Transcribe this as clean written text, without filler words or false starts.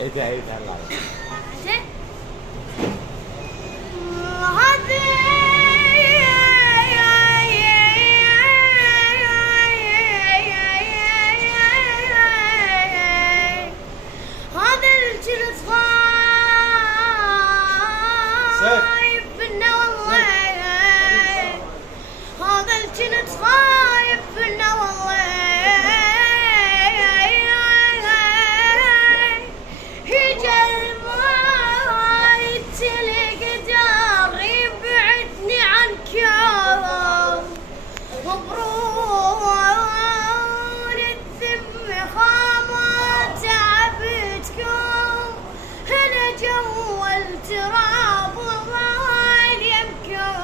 عيدها عيدها هلا. زين. هذه هذا الجلد خايف منا والله، هذا الجلد خايف منا والله، هيجا الماي يتلق دار يبعدني عنكم، مبرور الذم خامت تعبتكم، هنا جو التراب وضايل يمكم.